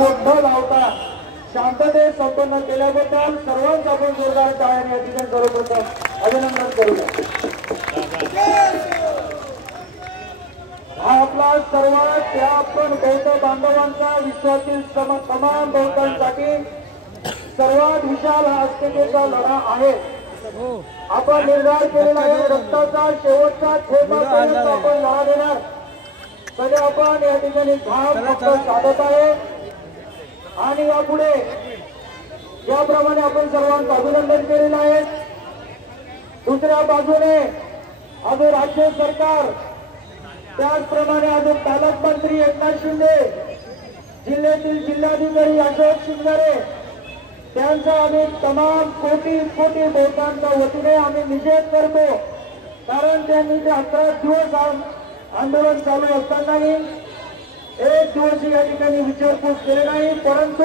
न लावता शांततेत संपन्न केल्याबद्दल सर्वांचा आपण जोरदार टाळ्यांनी या ठिकाणी सर्वप्रथम अभिनंदन करूया। हा आपला सर्वात त्या आपण बौद्ध बांधवांचा विश्वातील तमाम बौद्धांसाठी सर्वात विशाल हा अस्मितेचा लढा आहे। आपण निर्धार केलेला आहे रक्ताचा शेवटचा थेंबापर्यंत आपण लढा देणार। तरी आपण या ठिकाणी घाम फक्त साधत आहे आणि यापुढे याप्रमाणे आपण सर्वांचं अभिनंदन केलेलं आहे। दुसऱ्या बाजूने अजून राज्य सरकार त्याचप्रमाणे अजून पालकमंत्री एकनाथ शिंदे जिल्ह्यातील जिल्हाधिकारी अशोक शिंगारे त्यांचा आम्ही तमाम कोटी कोटी बौद्धांच्या वतीने आम्ही निषेध करतो। कारण त्यांनी ते 11 दिवस आंदोलन चालू असतानाही एक दिवस या ठिकाणी विचारपूस केली नाही। परंतु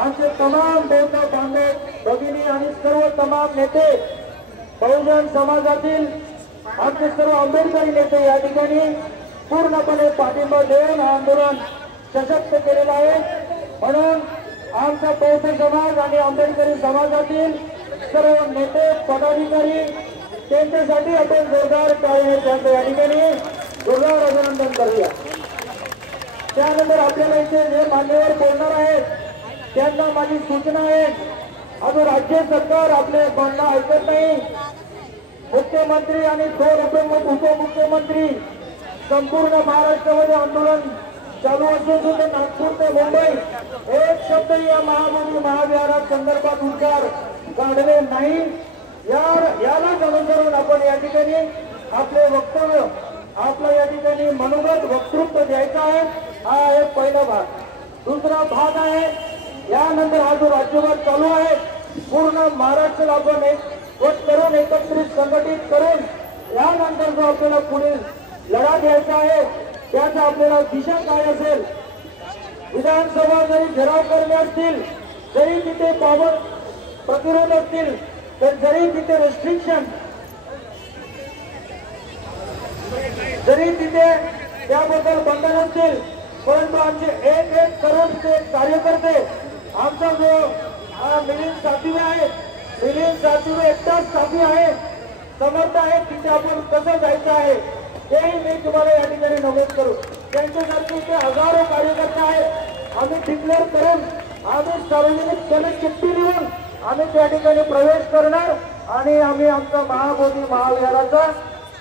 आमचे तमाम बौद्ध बांधव भगिनी आणि सर्व तमाम नेते बहुजन समाजातील आमचे सर्व आंबेडकरी नेते या ठिकाणी पूर्णपणे पाठिंबा देऊन आंदोलन सशक्त केलेलं आहे। म्हणून आमचा बौद्ध समाज आणि आंबेडकरी समाजातील सर्व नेते पदाधिकारी त्यांच्यासाठी आपण जोरदार टाळ्या त्यांचं या ठिकाणी जोरदार अभिनंदन करूया। त्यानंतर आपल्याला इथे जे मान्यवर बोलणार आहेत त्यांना माझी सूचना आहे, अजून राज्य सरकार आपले बोलणं ऐकत नाही। मुख्यमंत्री आणि 2 उपमुख्यमंत्री संपूर्ण महाराष्ट्रामध्ये आंदोलन चालू असून सुद्धा नागपूर ते मुंबई एक शब्द या महाबोधी महाविहारात संदर्भात उच्चार काढले नाही। यालाच अनुसरून आपण या ठिकाणी आपले वक्तव्य आपला या ठिकाणी मनोगत वक्तृत्व द्यायचं आहे। हा आहे पहिला भाग। दुसरा भाग आहे यानंतर हा जो राज्यभर चालू आहे पूर्ण महाराष्ट्राला आपण एकवट करून एकत्रित संघटित करून यानंतर जो आपल्याला पुढील लढा द्यायचा आहे त्याचा आपल्याला दिशा काय असेल। विधानसभा जरी घेराव करणे असतील, जरी तिथे बाबत प्रतिरोध असतील, तर जरी तिथे रेस्ट्रिक्शन जरी तिथे त्याबद्दल बंधन असतील, परंतु आमचे एक एक करोड ते कार्यकर्ते आमचा जो मिलिंद सातवे आहे, मिलिंद सातवे एकटाच साथी आहे, समर्थ आहे, तिथे आपण कसं जायचं आहे तेही मी तुम्हाला या ठिकाणी नमूद करू। त्यांच्यासारखे ते हजारो कार्यकर्ते आहेत। आम्ही डिक्लेअर करून आम्ही सार्वजनिकपणे चिठ्ठी लिहून आम्ही त्या ठिकाणी प्रवेश करणार आणि आम्ही आमचा महाबोधी महाविहाराचा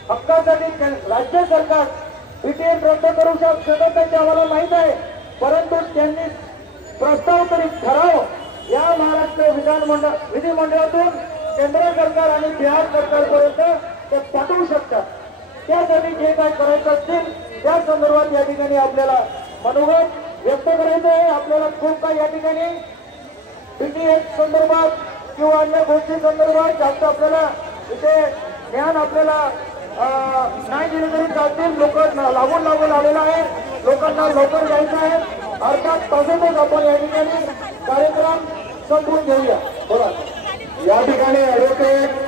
हक्कासाठी राज्य सरकार पीटीएम रद्द करू शकत नाही ते आम्हाला माहित आहे। परंतु त्यांनी प्रस्ताव तरी ठराव या महाराष्ट्र विधिमंडळातून केंद्र सरकार आणि बिहार सरकारपर्यंत ते पाठवू शकतात। त्यासाठी जे काय करायचं असतील त्या संदर्भात या ठिकाणी आपल्याला मनोगत व्यक्त करायचं आहे। आपल्याला खूप काही या ठिकाणी पीटीएम संदर्भात किंवा अन्य गोष्टी संदर्भात जास्त आपल्याला इथे ज्ञान आपल्याला नाही दिले तरी चालतील। लोक लागून आलेला आहे, लोकांना लवकर जायचं आहे। अर्थात तासातच आपण या ठिकाणी कार्यक्रम संपवून घेऊया। बोला या ठिकाणी ॲडव्होकेट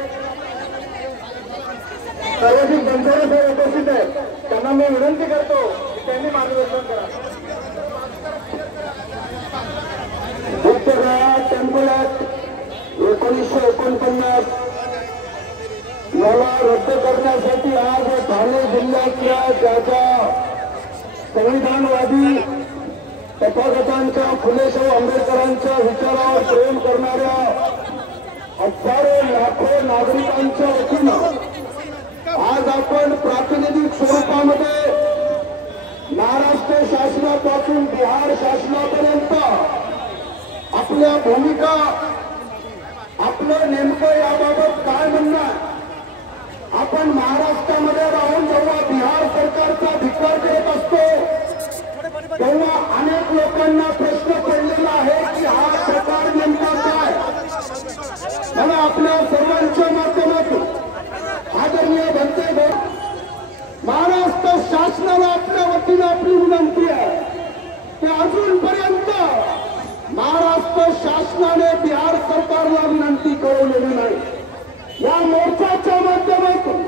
सर्वजित बनसोडे साहेब उपस्थित आहेत, त्यांना मी विनंती करतो की त्यांनी मार्गदर्शन करा। उत्तरा टेम्पलेट 1949 याला रद्द करण्यासाठी आज ठाणे जिल्ह्यातल्या ज्याच्या संविधानवादी तथागतांच्या फुलेशाह आंबेडकरांच्या विचारावर प्रेम करणाऱ्या हजारो लाखो नागरिकांच्या वतीनं आज आपण प्रातिनिधिक स्वरूपामध्ये महाराष्ट्र शासनापासून बिहार शासनापर्यंत आपल्या भूमिका आपलं नेमकं याबाबत काय म्हणणं आपण महाराष्ट्रामध्ये राहून जेव्हा बिहार सरकारचा धिक्कार करत असतो तेव्हा अनेक लोकांना प्रश्न पडलेला आहे की हा प्रकार नेमका काय। मला आपल्या सर्वांच्या माध्यमातून आदरणीय बनते महाराष्ट्र शासनाला आपल्या वतीने आपली विनंती आहे की अजूनपर्यंत महाराष्ट्र शासनाने बिहार सरकारला विनंती कळवलेली नाही। या मोर्चाच्या माध्यमातून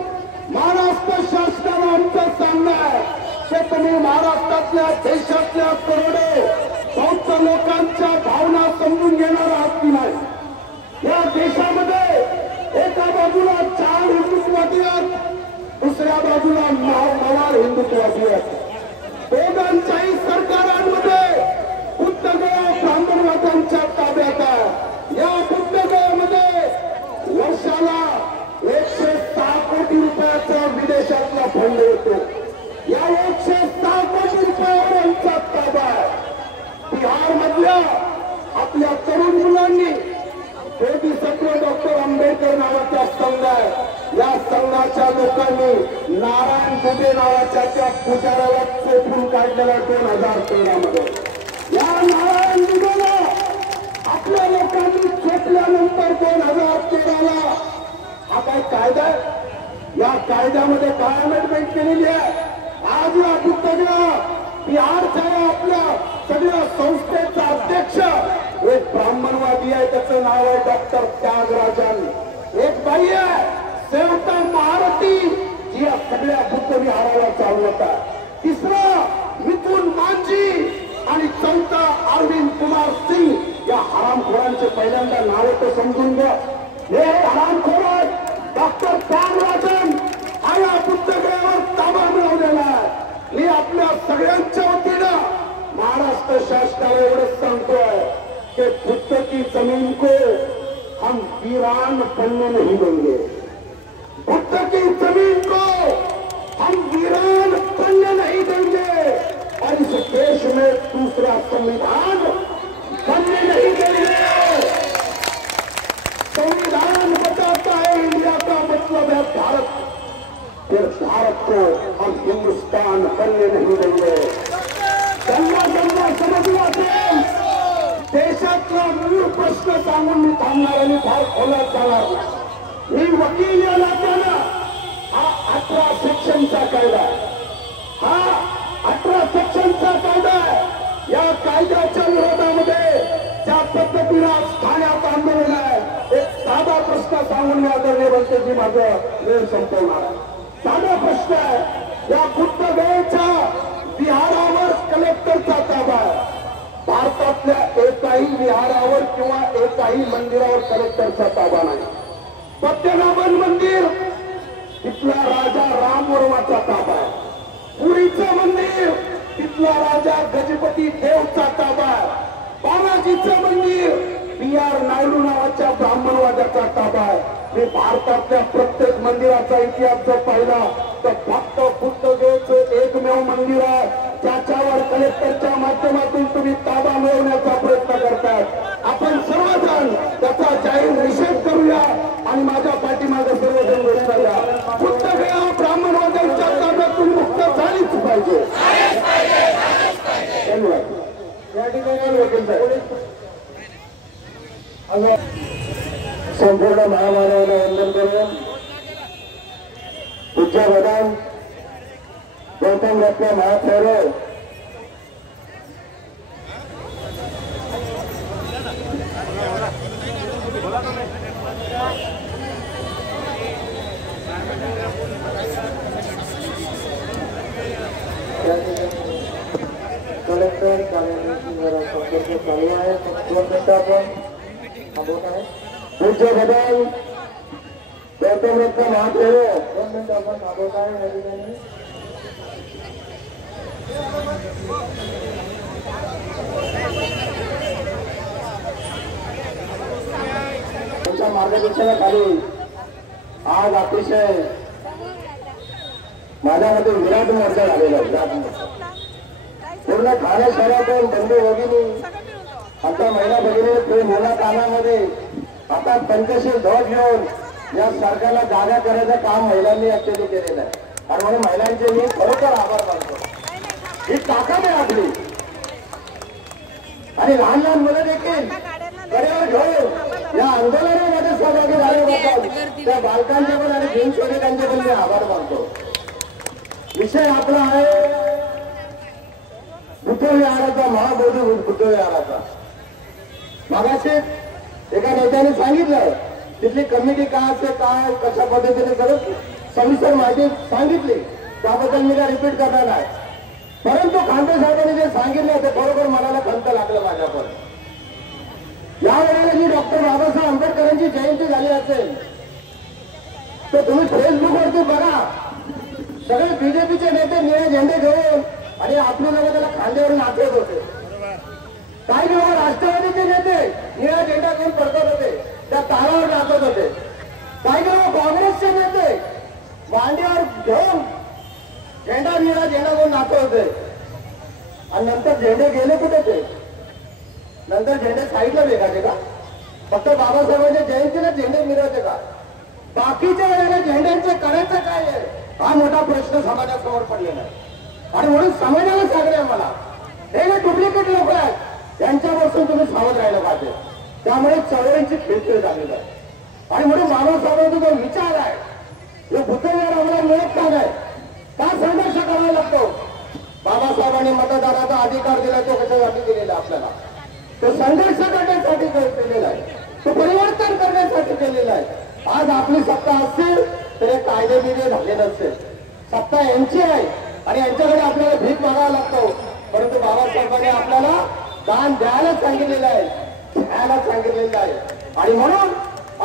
महाराष्ट्र शासनाला आमचं सांगणं आहे की तुम्ही महाराष्ट्रातल्या देशातल्या करोडो बौद्ध लोकांच्या भावना समजून घेणारा आहात की नाही? या देशामध्ये एका बाजूला 4 हिंदुत्ववादी आहेत, दुसऱ्या बाजूला मवाळ हिंदुत्ववादी आहेत. दोघांच्याही सरकारांमध्ये बुद्धगया ब्राह्मणवाद्यांच्या ताब्यात आहे. या बुद्धगयामध्ये वर्षाला 106 कोटी रुपयाचा विदेशातला फंड येतो. या 106 कोटी रुपयावर यांचा ताबा आहे. बिहार मधल्या आपल्या तरुण मुलांनी बोधिसत्व डॉक्टर आंबेडकर नावाचा संघ आहे. या संघाच्या लोकांनी नारायण दुबे नावाच्या त्या पुजाऱ्याला चोपून काढलेला 2013 मध्ये. या नारायण दुबेला आपल्या लोकांनी चोपल्यानंतर 2013ला हा काय कायदा आहे? या कायद्यामध्ये काय अमेंडमेंट केलेली आहे? आज या बुद्धगया बिहारच्या आपल्या सगळ्या संस्थेचा अध्यक्ष एक ब्राह्मणवादी आहे, त्याचं नाव आहे डॉक्टर त्यागराजन. एक बाई आहे सेवता महारती, जी या सगळ्या बुद्ध विहाराला चालवत आहे. तिसरा मिथुन मांझी आणि चौथा अरविंद कुमार सिंग. या हरामखोरांचे पहिल्यांदा नाव तर समजून घ्या. हे हरामखोर डॉक्टर त्यागराजन हा या बुद्धगयावर ताबा मिळवलेला आहे. मी आपल्या सगळ्यांच्या वतीनं महाराष्ट्र शासनाला एवढंच सांगतोय कि बुद्ध की जमीन को हम वीरान बनने नहीं देंगे. बुद्ध की जमीन को हम वीरान बनने नहीं देंगे और इस देश में दूसरा संविधान बनने नहीं देंगे. संविधान बताता है इंडिया का मतलब है भारत. फिर भारत को हम हिंदुस्तान बनने नहीं देंगे. त्यांना समजलं असेल. देशातला मूळ प्रश्न सांगून मी थांबणार आणि फार खोलात जाणार. मी वकील या नात्यानं हा 18 सेक्शनचा कायदा आहे. हा 18 सेक्शनचा कायदा आहे. या कायद्याच्या विरोधामध्ये ज्या पद्धतीनं आज ठाण्यात आंदोलन आहे, एक साधा प्रश्न सांगून मी आदरणीय बनतेजी माझं वेळ संपवणार. साधा प्रश्न आहे. या बुद्धगयेच्या विहारावर कलेक्टरचा ताबा आहे. भारतातल्या एकाही विहारावर किंवा एकाही मंदिरावर कलेक्टरचा ताबा नाही. पद्मनाभन मंदिर तिथला राजा रामवर्माचा ताबा आहे. पुरीचं मंदिर तिथला राजा गजपती देवचा ताबा आहे. बालाजीचं मंदिर B.R. नायडू नावाच्या ब्राह्मणवाद्याचा ताबा आहे. मी भारतातल्या प्रत्येक मंदिराचा इतिहास जर पाहिला तर फक्त बुद्धगयेचं एकमेव मंदिर आहे त्याच्यावर कलेक्टरच्या माध्यमातून तुम्ही ताबा मिळवण्याचा प्रयत्न करताय. आपण सर्वजण त्याचा जाहीर निषेध करूया आणि माझ्या पाठीमागे सर्वजण बसूया. बुद्धगया ब्राह्मणवाद्यांच्या ताब्यातून मुक्त झालीच पाहिजे. धन्यवाद. या ठिकाणी वकील साहेब संपूर्ण महामानवाला वंदन करून पूज्य भगवान गौतम रत्न महाथैरव कलेक्टर कार्यालयाची जरा संपर्क चालू आहे. 2 मिनिटं आपण थांबवत आहे. पूज्य भगवान गौतम रत्न महाथैरव 2 मिनिटं आपण थांबवत आहे. या ठिकाणी त्यांच्या मार्गदर्शनाखाली आज अतिशय माझ्यामध्ये विराट मोर्चा झालेला आहे. पूर्ण ठाणे शहरातून बंधू भगिनी आता महिला भगिनी प्रेम होणार कानामध्ये आता पंचशील ध्वज घेऊन या सरकारला जागा करायचं काम महिलांनी ऍक्च्युअली केलेलं आहे. आणि म्हणून महिलांचे मी खरोखर आभार मानतो. ही ताकद आहे आपली. आणि लहान लहान मुलं देखील कडेवर घेऊन या आंदोलनामध्ये सहभागी झाले जातात. त्या बालकांचे पण आणि भीमसैनिकांचे पण मी आभार मानतो. विषय आपला आहे बुद्ध विहाराचा, महाबोधी बुद्ध विहाराचा. मागाशी एका नेत्याने सांगितलं तिथली कमिटी काय असते, काय कशा पद्धतीने करत सविस्तर माहिती सांगितली. त्याबद्दल मी काय रिपीट करणार नाही. परंतु खांदे साहेबांनी जे सांगितलं ते बरोबर मनाला खंत लागलं माझ्या पण. यावेळेला जी डॉक्टर बाबासाहेब आंबेडकरांची जयंती झाली असेल तर तुम्ही फेसबुकवरती बघा, सगळे बीजेपीचे नेते निळे झेंडे घेऊन आणि आपले लोक त्याला खांद्यावर नाचवत होते. काही लोक राष्ट्रवादीचे नेते निळा झेंडा घेऊन पडकत होते, त्या तारावर नाचत होते. काही लोक काँग्रेसचे नेते मांडीवर घेऊन झेंडा निळा झेंडा घेऊन नाचत होते. आणि नंतर झेंडे गेले कुठे ते? नंतर झेंडे साईडला वेगायचे का? फक्त बाबासाहेबांच्या जयंतीला झेंडे मिरवते का? बाकीच्या वेळेला झेंड्यांचे करायचं काय आहे हा मोठा प्रश्न समाजासमोर पडलेला आहे. आणि म्हणून समाजाला सांगणे मला, हे जे डुप्लिकेट लोक आहेत त्यांच्यापासून तुम्ही सावध राहिलं पाहिजे. त्यामुळे चळवळीची खिळखिळ झालेली आहे. आणि म्हणून बाबासाहेबांचा जो विचार आहे तो बुद्धविहार आम्हाला मिळत का नाही? का संघर्ष करावा लागतो? बाबासाहेबांनी मतदाराचा अधिकार दिला, तो कशासाठी दिलेला आपल्याला? तो संघर्ष करण्यासाठी केलेला आहे, तो परिवर्तन करण्यासाठी केलेला आहे. आज आपली सत्ता असतील तर हे कायदे बिदे झाले नसते. सत्ता यांची आहे आणि यांच्याकडे आपल्याला भीक मागावा लागतो. परंतु बाबासाहेबांनी आपल्याला दान द्यायला सांगितलेलं आहे, घ्यायला सांगितलेलं आहे. आणि म्हणून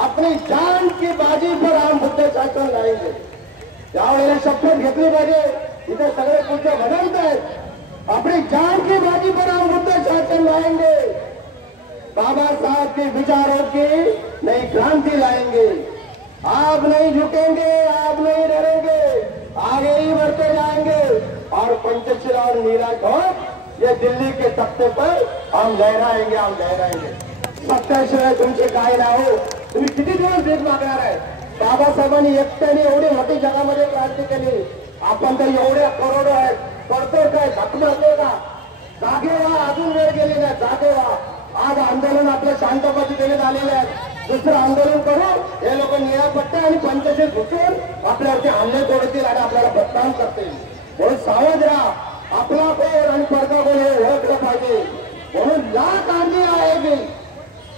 आपली जान की बाजी पर हम बुद्ध शासन लाएंगे. त्यावेळेला शपथ घेतली पाहिजे. इथे सगळे पूज्य म्हणत आहेत, अपनी जान की बाजी पर हम बुद्ध शासन लाएंगे. बाबा साहब के विचारों की नई क्रांति लाएंगे. आप नहीं झुकेंगे, आप नहीं डरेंगे, आगे ही बढ़ते जाएंगे. और पंचशील और नीरज और ये दिल्ली के तख्ते पर हम लहराएंगे, हम लहराएंगे. सत्याशिवाय तुमचे काय ना हो. तुम्ही किती दिवस भीक मागणार आहे? बाबासाहेबांनी एकट्याने एवढी मोठी जगामध्ये क्रांती केली. आपण तर एवढ्या करोडो आहेत, करतो काय? धक मारतो का? जागे व्हा, अजून वेळ गेली नाही, जागे व्हा. आज आंदोलन आपलं शांत पद्धतीने झालेलं आहे. दुसरं आंदोलन करू हे लोक निळ्या पट्ट्या आणि पंचशील घुसून आपल्यावरती हल्ले तोडतील आणि आपल्याला बदनाम करतील. म्हणून सावध राहा. आपला कोण आणि परदा कोण हे ओळखलं पाहिजे. म्हणून लाख आंधी आएगी,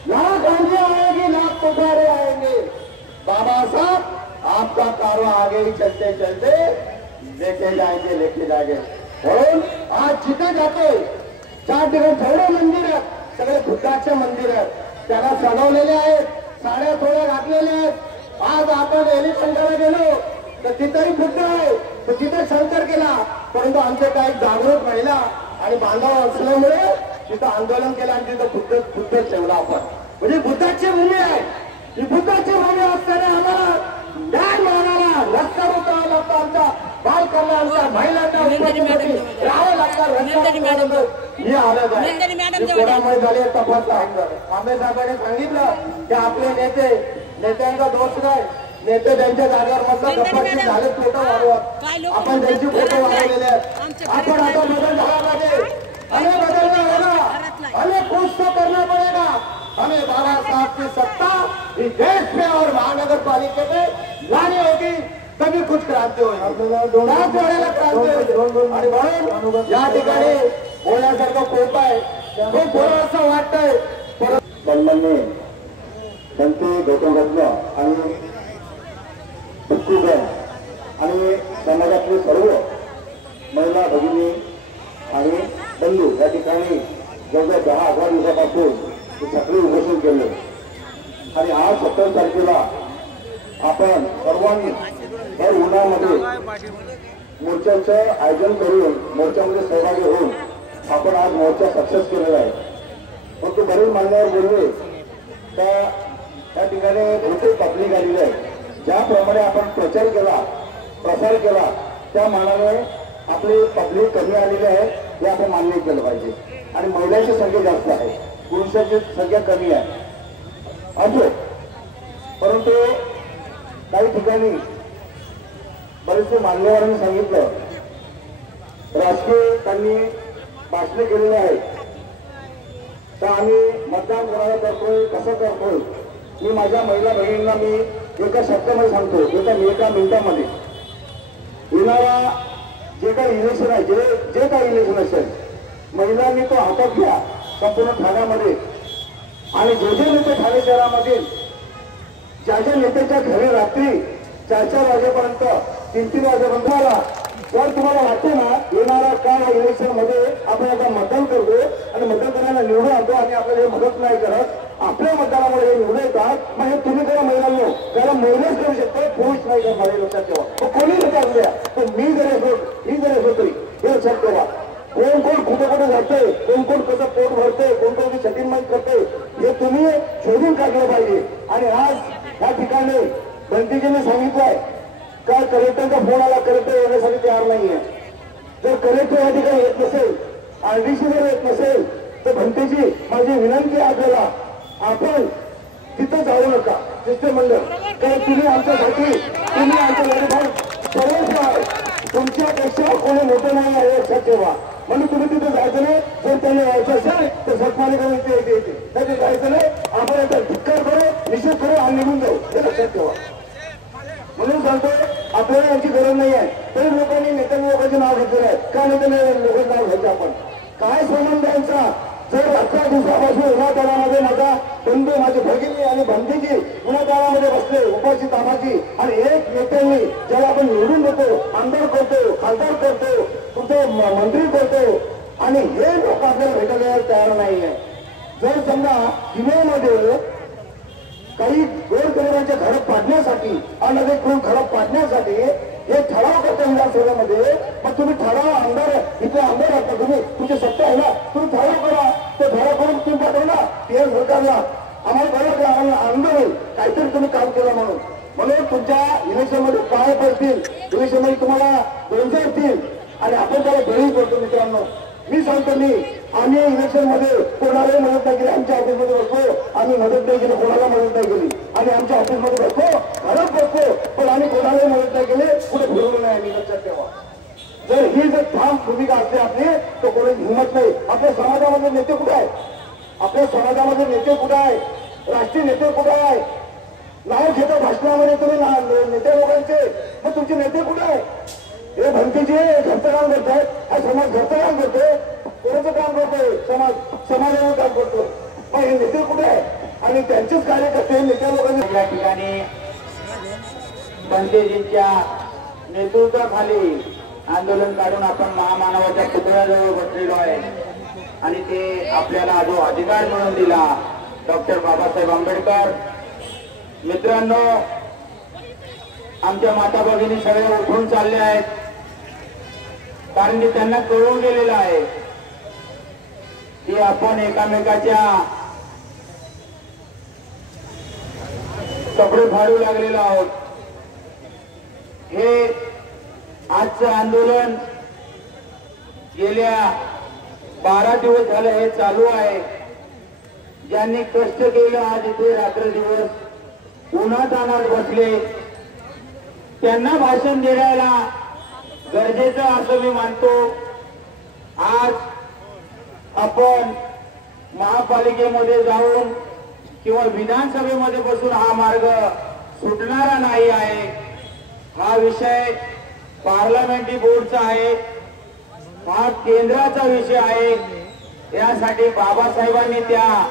लाख आंधी आएगी, लाख पुकारे आएंगे. बाबा साहब आपका कारवा आगे ही चलते चलते लेके जाएंगे, लेके जाएंगे. म्हणून आज जिथे जाते 4 ठिकाणी जेवढे मंदिर आहेत सगळे बुद्धाचे मंदिर आहेत. त्याला सजवलेले आहेत, साड्या थोड्या घातलेल्या आहेत. आज आपण एलिफंटाला गेलो तर तिथेही बुद्ध आहे, तर तिथे शंकर केला. परंतु आमचे काही जागृत महिला आणि बांधव असल्यामुळे तिथं आंदोलन केलं आणि तिथं बुद्ध ठेवला आपण. म्हणजे बुद्धाची भूमी आहे. ही बुद्धाची भूमी असताना आम्हाला न्याय मागायला रस्त्यावर उतरावं लागतं. आमच्या बाल कल्याणच्या महिलांना राहावं लागतं. ही हालत आहे. कोणामुळे झाले तपास आंबे साहेबांनी सांगितलं की आपले नेत्यांचा दोष नाही. नेते त्यांच्या जागेवर मधलं गप्पाची झाले फोटो वाढवत. आपण त्यांची फोटो वाढवलेले आहेत. आपण आता बदल झाला पाहिजे. हमें बदलना होगा, हमें कुछ तो करना पड़ेगा. हमें बाबा साहब की सत्ता इस देश में और महानगर पालिका में लानी होगी, तभी कुछ क्रांती होईल. क्रांती होईल. आणि म्हणून या ठिकाणी बोलण्यासारखं खूप आहे, खूप बोलावंसं वाटतंय. सन्माननीय संत गौतम रत्न आणि भिक्खूगण आणि समाजातले सर्व महिला भगिनी आणि बंधू या ठिकाणी जवळजवळ 10-11 दिवसापासून सगळे उपोषण केले. आणि आज 17 तारखेला आपण सर्वांनी भर उन्हामध्ये मोर्चाचं आयोजन करून मोर्चामध्ये सहभागी होऊन आपण आज मोर्चा सक्सेस केलेला आहे. परंतु बरेच मान्यवर बोलले तर त्या ठिकाणी बहुतेक पब्लिक आलेली आहे. ज्याप्रमाणे आपण प्रचार केला, प्रसार केला, त्या मानाने आपली पब्लिक कमी आलेली आहे हे आपण मान्य केलं पाहिजे. आणि महिलांची संख्या जास्त आहे, पुरुषांची संख्या कमी आहे. असो, परंतु काही ठिकाणी बरेचसे मान्यवरांनी सांगितलं, राजकीय त्यांनी भाषणे केलेले आहेत, तर आम्ही मतदान कोणाला करतोय, कसं करतोय. मी माझ्या महिला बहिणींना मी एका शब्दामध्ये सांगतो, एका मिनिटामध्ये येणारा जे काही इलेक्शन आहे, जे काही इलेक्शन असेल, महिलांनी तो हातात घ्या संपूर्ण ठाण्यामध्ये. आणि जे नेते ठाणे शहरामध्ये ज्या नेत्याच्या घरी रात्री 4-4 वाजेपर्यंत 3-3 वाजेपर्यंत आला जर तुम्हाला वाटते ना येणारा काळ इलेक्शन मध्ये आपण आता मतदान करतो आणि मतदान करायला निवडून आणतो आणि आपल्याला हे मदत नाही करत आपल्या मतदानामुळे हे निवडून येतात मग हे तुम्ही करा महिलांनो त्याला महिलाच करू शकतो पुरुष नाही करणार हे लक्षात ठेवा कोणी लक्षात द्या पण मी जरी असो तरी हे लक्षात ठेवा कोण कोण कुठे कुठे जाते कोण कोण कसं पोट भरते कोण कोण सेटिलमेंट करते हे तुम्ही शोधून काढलं पाहिजे आणि आज या ठिकाणी बंटीजीने सांगितलंय का कलेक्टरचा फोन आला कलेक्टर येण्यासाठी तयार नाहीये जर कलेक्टर या ठिकाणी येत नसेल RDC जर येत नसेल तर भंतेजी माझी विनंती आहे आपल्याला आपण तिथं जाऊ नका शिष्टमंडळ कारण तुम्ही आमच्यासाठी तुम्ही आमच्या लढत सर्वस्व आहे तुमच्यापेक्षा कोणी मोठं नाही आहे लक्षात ठेवा म्हणून तुम्ही तिथे जायचं नाही जर त्यांनी यायचं असेल तर सत्माने करून येते त्याचे जायचं नाही आपण याचा धिक्कार करू निषेध करू आणि निघून जाऊ हे लक्षात ठेवा म्हणून सांगतोय आपल्याला यांची गरज नाही आहे तरी लोकांनी नेत्यांनी लोकांचे नाव घेतलेलं आहे का नेत्याने लोकांचं नाव घ्यायचं आपण काय संबंध यांचा जर 11 दिवसापासून उन्हातानामध्ये माझा बंधू माझी भगिनी आणि बंधीची उन्हातानामध्ये बसले उपाशी कामाची आणि एक नेत्यांनी ज्याला आपण निवडून देतो आमदार करतो खासदार करतो कुठे मंत्री करतो आणि हे लोक आपल्याला भेटायला तयार नाहीये जर समजा जिल्ह्यामध्ये काही गोरगरिबांच्या घरं पाडण्यासाठी अनधिकृत करून घरं पाडण्यासाठी हे ठराव करता विधानसभेमध्ये मग तुम्ही ठराव आमदार इथे आमदार आहात तुम्ही तुमची सत्ता आहे ना तुम्ही ठराव करा ते ठराव करून तुम्ही पाठवला PM सरकारला आम्हाला बरं आम्हाला आनंद होईल काहीतरी तुम्ही काम केलं म्हणून तुमच्या इलेक्शन मध्ये काय पडतील इलेक्शन मध्ये तुम्हाला 200 येतील आणि आपण त्याला बळी पडतो मित्रांनो मी सांगतो आम्ही इलेक्शन मध्ये कोणालाही मदत नाही केली आमच्या ऑफिसमध्ये बसतो आम्ही मदत नाही केली कोणाला मदत नाही केली आणि आमच्या ऑफिसमध्ये बसतो घरात बसतो पण आम्ही कोणालाही मदत नाही केली कुठे फिरवलं नाही आम्ही लक्षात ठेवा जर ही जर ठाम भूमिका असते आपली तर कोणाची हिंमत नाही आपल्या समाजामध्ये नेते कुठे आहेत आपल्या समाजामध्ये नेते कुठे आहे राष्ट्रीय नेते कुठे आहे नाव घेता भाषणामध्ये तुम्ही नेते लोकांचे मग तुमचे नेते कुठे आहे हे भंतीचे घरचं काम करतायत हा समाज घरचं काम करतोय कोणाचं काम करतोय समाजावर काम करतो मग हे नेते कुठे आहे आणि त्यांचेच कार्यकर्ते नेत्या लोकांनी या ठिकाणी भंतेजींच्या नेतृत्वाखाली आंदोलन काढून आपण महामानवाच्या पुतळ्याजवळ बसलेलो आहे आणि ते आपल्याला जो अधिकार मिळवून दिला डॉक्टर बाबासाहेब आंबेडकर मित्रांनो आमच्या माता भगिनी सगळ्या उठून चालले आहेत कारण की त्यांना कळून गेलेलं आहे की आपण एकामेकाच्या कपडे फाडू लागलेलो आहोत हे आजचं आंदोलन गेल्या 12 दिवस झाले हे चालू आहे ज्यांनी कष्ट केलं आज इथे रात्र दिवस उन्हात आणत बसले त्यांना भाषण द्यायला गरजेचं असं मी मानतो आज आपण महापालिकेमध्ये जाऊन किंवा विधानसभेमध्ये बसून हा मार्ग सुटणारा नाही आहे हा विषय पार्लमेंटरी बोर्डचा आहे हा केंद्राचा विषय आहे यासाठी बाबासाहेबांनी त्या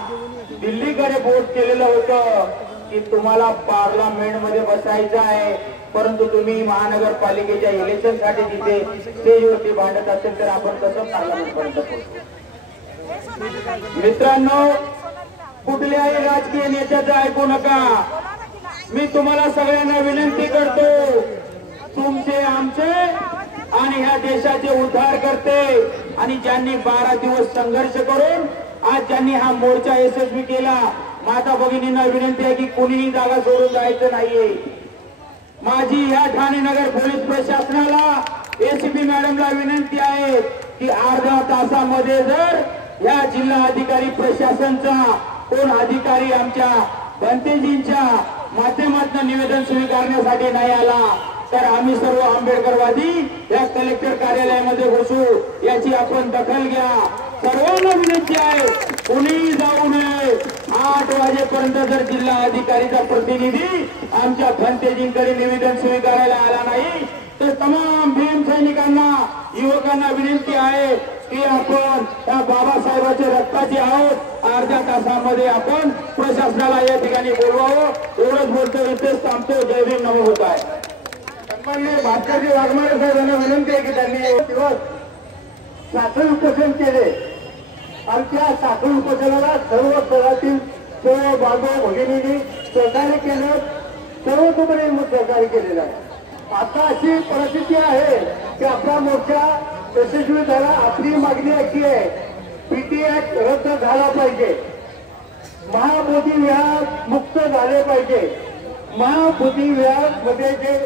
दिल्लीकडे बोर्ड केलेलं होतं की तुम्हाला पार्लमेंटमध्ये बसायचं आहे परंतु तुम्ही महानगरपालिकेच्या इलेक्शन साठी तिथे स्टेजवरती भांडत असेल तर आपण कसं पार्लमेंटपर्यंत पोहोचू मित्रांनो कुठल्याही राजकीय नेत्याचं ऐकू नका मी तुम्हाला सगळ्यांना विनंती करतो तुमचे आमचे आणि ह्या देशाचे उद्धार करते आणि ज्यांनी 12 दिवस संघर्ष करून आज ज्यांनी हा मोर्चा यशस्वी केला माता भगिनींना विनंती आहे की कोणीही जागा सोडून जायचं नाहीये माझी या ठाणे नगर पोलीस प्रशासनाला ACP मॅडमला विनंती आहे की अर्ध्या तासामध्ये जर या जिल्हा अधिकारी प्रशासनचा कोण अधिकारी आमच्या भंतेजींच्या माध्यमातून निवेदन स्वीकारण्यासाठी नाही आला तर आम्ही सर्व आंबेडकरवादी या कलेक्टर कार्यालयामध्ये घुसू याची आपण दखल घ्या सर्वांना विनंती आहे कोणीही जाऊ नये 8 वाजेपर्यंत जर जिल्हा अधिकारीचा प्रतिनिधी आमच्या भंतेजींकडे निवेदन स्वीकारायला आला नाही तर तमाम भीम सैनिकांना युवकांना विनंती आहे की आपण त्या बाबासाहेबांच्या रक्ताचे आहोत अर्ध्या तासामध्ये आपण प्रशासनाला या ठिकाणी बोलवावं एवढंच बोलतो इथेच थांबतो जय भीम नमो होत आहे सन्माननीय भास्करजी वाघमारे साहेबांना विनंती आहे की त्यांनी एक दिवस साखळी उपोषण केले आणि त्या साखळी उपोषणाला सर्व स्तरातील सर्व बांधव भगिनींनी सहकार्य केलं, सर्वतोपरी सहकार्य केलेलं आहे. आता अशी परिस्थिती आहे की आपला मोर्चा यशस्वी झाला. आपली मागणी अशी आहे, पीटी ऍक्ट रद्द झाला पाहिजे, महाबोधी विहार मुक्त झाले पाहिजे. महाबोधी विहार मध्ये जे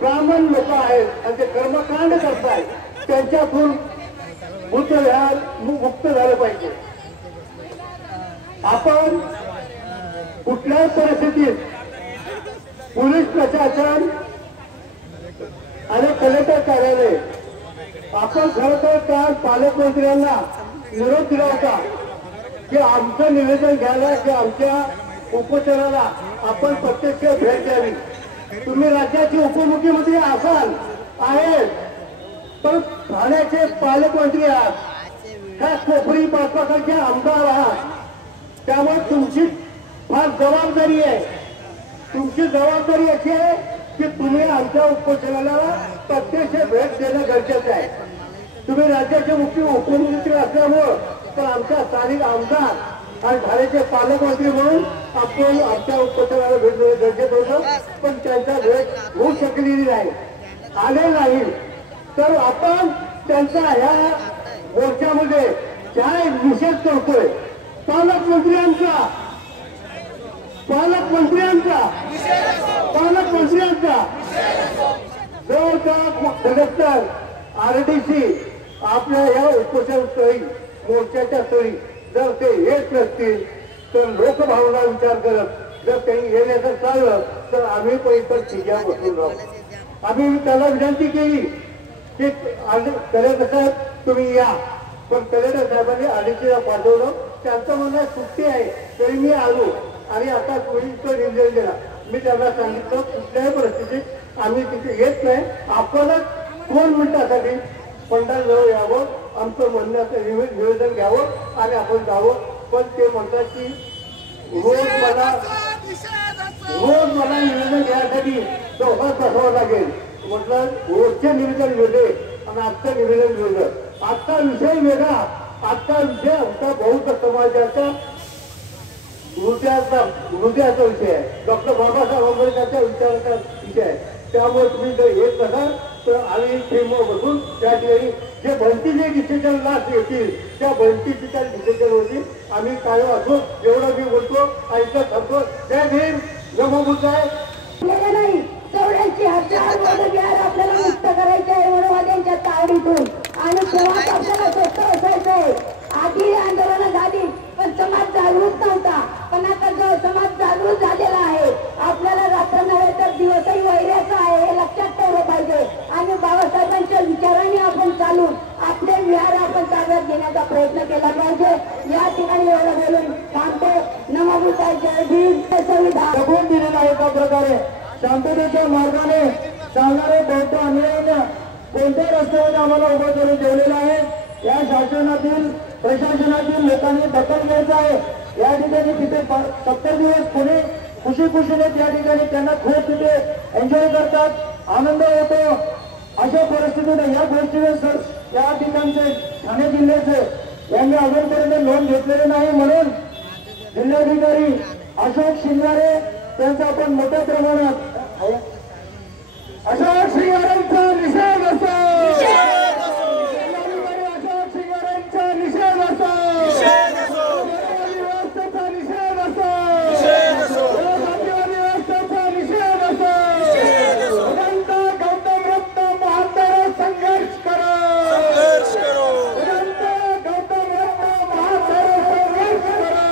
ब्राह्मण लोक आहेत आणि ते कर्मकांड करतायत त्यांच्यातून बुद्ध विहार मुक्त झालं पाहिजे. आपण कुठल्याही परिस्थितीत पोलीस प्रशासन आणि कलेक्टर कार्यालय आपण खरं तर काल पालकमंत्र्यांना निरोप दिला होता की आमचं निवेदन घ्यायला की आमच्या उपोषणाला आपण प्रत्यक्ष भेट द्यावी. तुम्ही राज्याचे उपमुख्यमंत्री असाल आहेत, पण ठाण्याचे पालकमंत्री आहात, त्या कोपरी पाचपाखांचे आमदार आहात, त्यामुळे तुमची फार जबाबदारी आहे. तुमची जबाबदारी अशी आहे की तुम्ही आमच्या उपोषणाला प्रत्यक्ष भेट देणं गरजेचं आहे. तुम्ही राज्याचे मुख्य उपमुख्यमंत्री असल्यामुळं तर आमच्या स्थानिक आमदार आणि ठाण्याचे पालकमंत्री म्हणून आपण आमच्या उपोषणाला भेट देणं गरजेचं होतं, पण त्यांचा भेट होऊ शकलेली नाही, आले नाही. तर आपण त्यांचा ह्या मोर्चामध्ये काय निषेध करतोय, पालकमंत्र्यांचा जर का कलेक्टर RDC आपल्या या उपोषण स्थळी मोर्चाच्या स्थळी जर ते येत नसतील तर लोकभावना विचार करत जर काही येण्याचं चाललं तर आम्ही पण इतर ठिकाण बसून राहू. आम्ही त्याला विनंती केली की कलेक्टर साहेब तुम्ही या, पण कलेक्टर साहेबांनी RDCला पाठवलं. त्यांचं म्हणणं सुट्टी आहे तरी मी आलो आणि आता पोलीसचा निर्णय दिला. मी त्यांना सांगितलं कुठल्याही परिस्थितीत आम्ही तिथे येत नाही, आपणच 2 मिनिटासाठी पंढरजवळ यावं, आमचं म्हणण्याचं निवेदन घ्यावं आणि आपण जावं. पण ते म्हणतात की रोज मला निवेदन घ्यायसाठी चौकात बसावं लागेल. म्हटलं रोजचे निवेदन वेगळे आणि आजचं निवेदन वेगळं. आजचा विषय वेगळा. आजचा विषय आमचा बौद्ध समाजाच्या हृदयाचा विषय आहे, डॉक्टर बाबासाहेब आंबेडकरच्या विचाराचा विषय आहे. त्यामुळे तुम्ही जर येत नसाल तर आम्ही फ्रेमवर बसून त्या ठिकाणी जे भंतीचे डिसिजन लास्ट येतील त्या भंतीच्या डिसिजनवरती आम्ही काय असो. एवढं मी बोलतो ऐकत थांबतो. जय भीम, जय बुद्धाय. नाही 84,000 आपल्याला मुक्त करायचे आहे वनवाद्यांच्या तावडीतून आणि तेव्हाच आपल्याला स्वस्त असायचंय. आधी आंदोलनं झाली पण समाज जागृत नव्हता, पण आता जो समाज जागृत झालेला आहे आपल्याला रात्र नव्हे तर दिवसही वैऱ्याचा आहे हे लक्षात ठेवलं पाहिजे. आणि बाबासाहेबांच्या विचाराने आपण चालून आपले विहार आपण ताब्यात घेण्याचा प्रयत्न केला पाहिजे. या ठिकाणी एवढं बोलून थांबते. नमो बुद्धाय. जय भीम. संविधान जगून दिलेला एका प्रकारे शांततेच्या मार्गाने चालणारे बौद्ध अनुयायींना कोणत्या रस्त्यावर आम्हाला उभं करून ठेवलेलं आहे. या शासनातील प्रशासनातील लोकांनी दखल घ्यायचं आहे. या ठिकाणी तिथे 70 दिवस पुणे खुशीने त्या ठिकाणी त्यांना खूप तिथे एन्जॉय करतात, आनंद होतो. अशा परिस्थितीने या गोष्टीने सर या ठिकाणचे ठाणे जिल्ह्याचे यांनी अजूनपर्यंत नोंद घेतलेली नाही. म्हणून जिल्हाधिकारी अशोक शिंगारे त्यांचा आपण मोठ्या प्रमाणात अशोक शिंगारेंचा निषेध असतो. अशोक शिंगारेंचा निषेध असतो. व्यवस्थेचा निषेध असतो. जातीवादी व्यवस्थेचा निषेध असतो. गौतम रत्न महात्मा संघर्ष करो. गौतम रत्न महात्मा संघर्ष करो.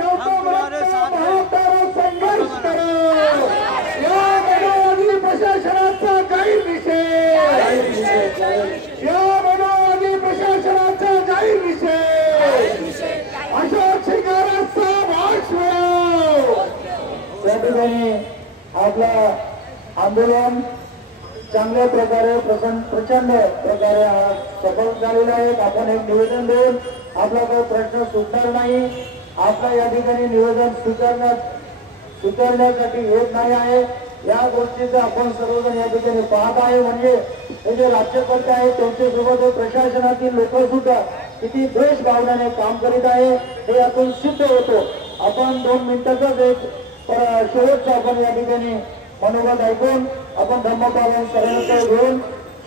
गौतम रत्न महात्मा संघर्ष करो. या मनोवादी प्रशासनाचा जाहीर निषेध. या मनोवादी प्रशासनाचा जाहीर निषेध. अशोक शिंगारेंचा भाषण. त्या ठिकाणी आपलं आंदोलन चांगल्या प्रकारे प्रचंड प्रकारे सफल झालेलं आहे. आपण एक निवेदन देऊन आपला काही प्रश्न सुटणार नाही. आपला या ठिकाणी निवेदन स्वीकारण्यासाठी येत नाही आहे. या गोष्टीचं आपण सर्वजण या ठिकाणी पाहत आहे. म्हणजे हे जे राज्यकर्ते आहेत त्यांच्यासोबत प्रशासनातील लोक सुद्धा किती देश भावनाने काम करीत आहे हे यातून सिद्ध होतो. आपण 2 मिनिटाचाच एक शेवटचा आपण या ठिकाणी मनोगत ऐकून आपण धम्मपालन सरांकडे घेऊन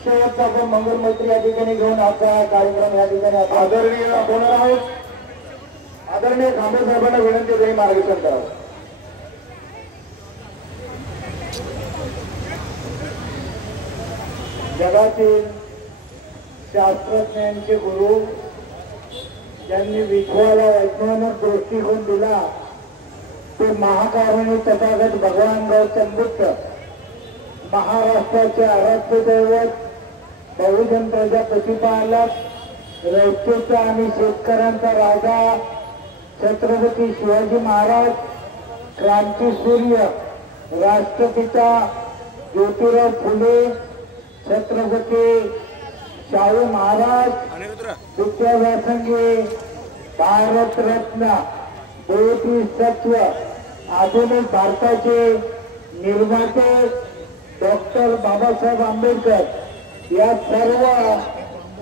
शेवटचा आपण मंगलमैत्री या ठिकाणी घेऊन आजचा कार्यक्रम या ठिकाणी आदरणीय होणार आहोत. आदरणीय खांबे साहेबांना विनंती आहे मार्गदर्शन करावं. जगातील शास्त्रज्ञांचे गुरु ज्यांनी विश्वाला वैज्ञानिक दृष्टिकोन दिला ते महाकारुणी तथागत भगवान गौतम बुद्ध, महाराष्ट्राचे आराध्य दैवत, बहुजन प्रजा प्रतिपालक, रयतेचा आणि शेतकऱ्यांचा राजा छत्रपती शिवाजी महाराज, क्रांतीसूर्य राष्ट्रपिता ज्योतिराव फुले, छत्रपती शाहू महाराज, विद्याव्यासंगी, भारतरत्न, बोधिसत्व, आधुनिक भारताचे निर्माते डॉक्टर बाबासाहेब आंबेडकर या सर्व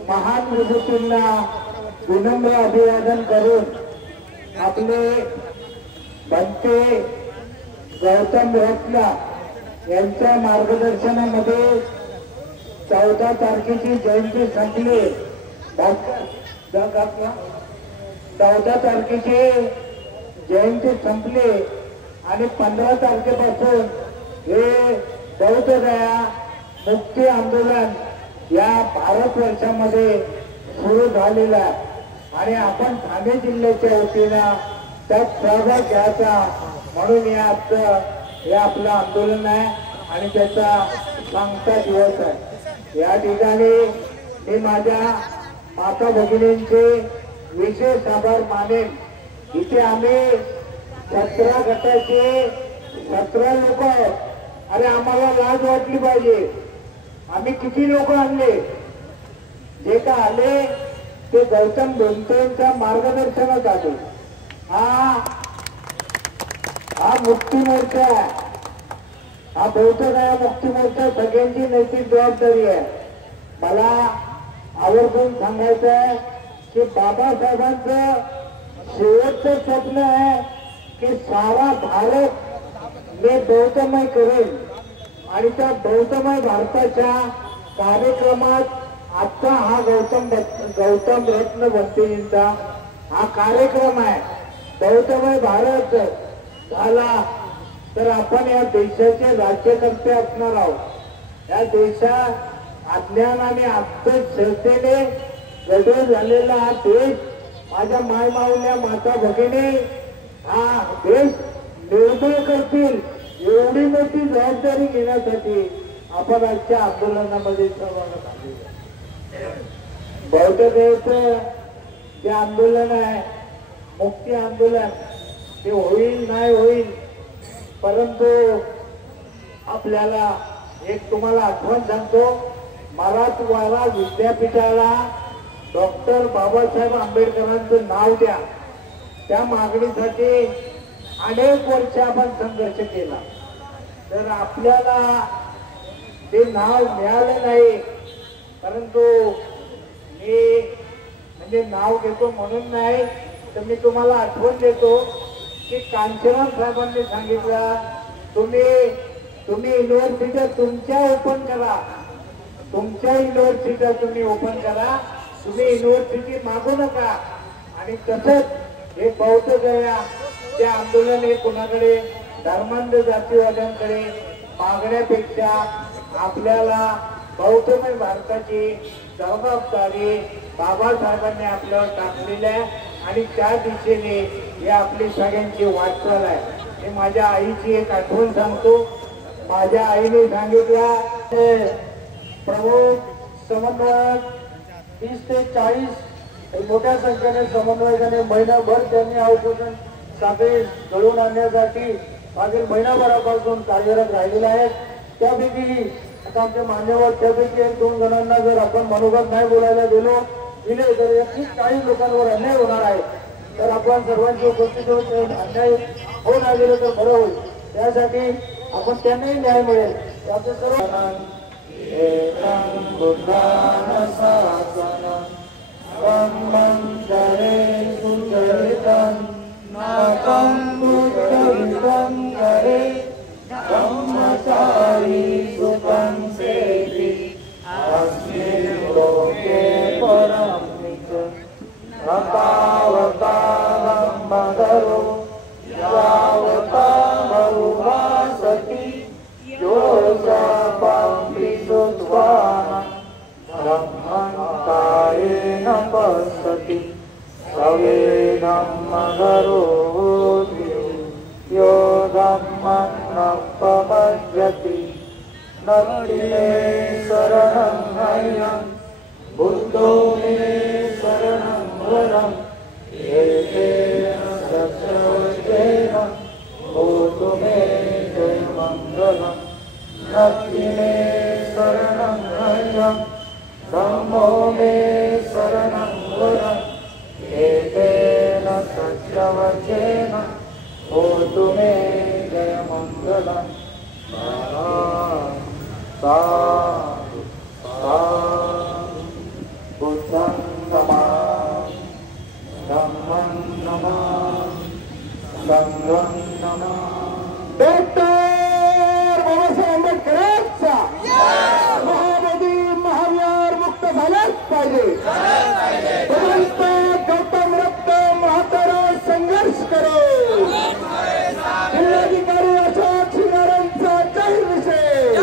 महान विभूतींना विनम्र अभिवादन करून आपले बनते गौतम रत्न यांच्या मार्गदर्शनामध्ये 14 तारखेची जयंती संपली. 14 तारखेची जयंती संपली आणि 15 तारखेपासून हे बौद्धगया मुक्ती आंदोलन या भारतवर्षामध्ये सुरू झालेलं आहे आणि आपण ठाणे जिल्ह्याच्या वतीनं त्यात सहभाग घ्यायचा म्हणून हे आपलं आंदोलन आहे आणि त्याचा सांगता दिवस आहे. या ठिकाणी मी माझ्या माता भगिनींचे विशेष आभार मानेन. इथे आम्ही 17 गटाचे 17 लोक आहेत. अरे आम्हाला लाज वाटली पाहिजे. आम्ही किती लोक आणले, जे का आले ते गौतम बुद्धांच्या मार्गदर्शनात आले. हा मुक्ती मोर्चा आहे. हा बौद्धगया मुक्ती मोर्चा सगळ्यांची नैतिक जबाबदारी आहे. मला आवर्जून सांगायचं आहे की बाबासाहेबांचं शेवटचं स्वप्न आहे की सारा भारत मी बौद्धमय करेन आणि त्या बौद्धमय भारताच्या कार्यक्रमात आजचा हा गौतम रत्न वंतीजींचा हा कार्यक्रम आहे. बौद्धमय भारत झाला तर आपण या देशाचे राज्यकर्ते असणार आहोत. या देशात अज्ञान आणि आत्मश्रद्धेने गडबड झालेला हा देश, माझ्या मायमाऊल्या माता भगिनी हा देश निर्मळ करतील एवढी मोठी जबाबदारी घेण्यासाठी आपण आजच्या आंदोलनामध्ये सहभाग झाले. बौद्धगयेचं जे आंदोलन आहे मुक्ती आंदोलन ते होईल नाही होईल, परंतु आपल्याला एक तुम्हाला आठवण सांगतो, मराठवाडा विद्यापीठाला डॉक्टर बाबासाहेब आंबेडकरांचं नाव द्या, त्या मागणीसाठी अनेक वर्ष आपण संघर्ष केला. तर आपल्याला ते नाव मिळालं नाही. परंतु मी म्हणजे नाव घेतो म्हणून नाही, तर मी तुम्हाला आठवण देतो की कांचनराव साहेबांनी सांगितलं तुम्ही युनिव्हर्सिटी तुमच्या ओपन करा, तुमच्या युनिव्हर्सिटी तुम्ही ओपन करा, तुम्ही युनिव्हर्सिटी मागू नका. आणि तसंच हे बौद्धगया ते आंदोलन हे कुणाकडे धर्मांध जातीवाद्यांकडे मागण्यापेक्षा आपल्याला बौद्धमय भारताची जबाबदारी बाबासाहेबांनी आपल्यावर टाकलेली आहे आणि त्या दिशेने हे आपली सगळ्यांची वाटचाल आहे. मी माझ्या आईची एक आठवण सांगतो. माझ्या आईने सांगितलं प्रमुख समन्वयक 30 ते 40 मोठ्या संख्येने समन्वयकाने महिनाभर त्यांनी हा उपोषण साखळी घडवून आणण्यासाठी मागील महिनाभरापासून कार्यरत राहिलेले आहेत. त्यापैकी आता आमचे मान्यवर त्यापैकी 1-2 जणांना जर आपण मनोगत नाही बोलायला दिले तर 40 लोकांवर अन्याय होणार आहे. तर आपण सर्वांची उपस्थिती होऊन अन्याय होऊन गेले तर बरं होईल. त्यासाठी आपण त्यांनाही न्याय मिळेल त्याचे सर्व एकं बुद्धान शासनं वन्मन्तरे सुचरितं नाकं बुद्धविदं करे ब्रह्मचारी सुखं सेति अस्मिन् लोके परं निज न तावता ब्रह्मधरो यावता बहुवासति ब्रह्मन्तायेन पश्यति सवेदम्मगरोति यो धम्मन्नपमज्जति नत्ति मे शरणं हयं बुद्धो मे शरणं वरम् एतेन सत्यवचेन भूतु मे जयमङ्गलम् नत्ति मे शरणं हयं धम्मो मे शरणं वरम् एतेन सत्यवचेन भूतु मे जयमङ्गलम् साधु साधु बुद्धं नमामि धम्मं नमामि संघं नमामि डॉक्टर बाबासाहेब आंबेडकरांचा महाबोधी महाविहार मुक्त झालाच पाहिजे परंतु गौतम रक्त म्हातारा संघर्ष करो जिल्हाधिकारी अशोक शिंगारेंचा जाहीर निषेध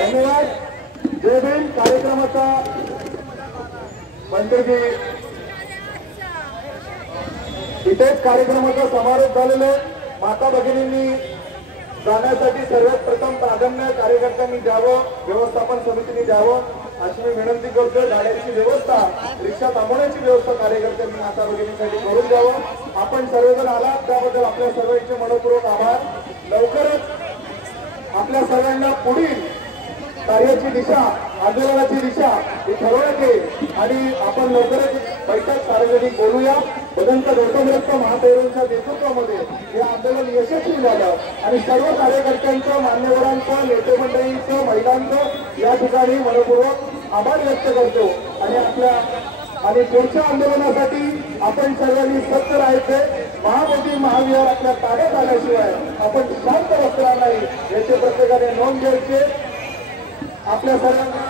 धन्यवाद. जय भीम कार्यक्रमाचा म्हणते की इथेच कार्यक्रमाचा समारोप झालेला आहे. माता भगिनींनी जाण्यासाठी सर्वात प्रथम प्राधान्य कार्यकर्त्यांनी द्यावं, व्यवस्थापन समितीने द्यावं अशी मी विनंती करतो. गाड्यांची व्यवस्था, रिक्षा थांबवण्याची व्यवस्था कार्यकर्त्यांनी माता भगिनींसाठी करून द्यावं. आपण सर्वजण आलात त्याबद्दल आपल्या सर्वांचे मनपूर्वक आभार. लवकरच आपल्या सर्वांना पुढील कार्याची दिशा, आंदोलनाची दिशा ही ठरवण्यात येईल आणि आपण लवकरच बैठक सार्वजनिक बोलूया. भदंत गौतम रक्त महाथेरोंच्या नेतृत्वामध्ये हे आंदोलन यशस्वी झालं आणि सर्व कार्यकर्त्यांचं, मान्यवरांचं, नेते मंडळींचं, महिलांचं या ठिकाणी मनपूर्वक आभार व्यक्त करतो. आणि पुढच्या आंदोलनासाठी आपण सर्वांनी सज्ज राहायचे. महाबोधी महाविहार आपल्या ताब्यात आल्याशिवाय आपण शांत बसणार नाही याचे प्रत्येकाने नोंद घ्यायचे. आपल्या सर्वांना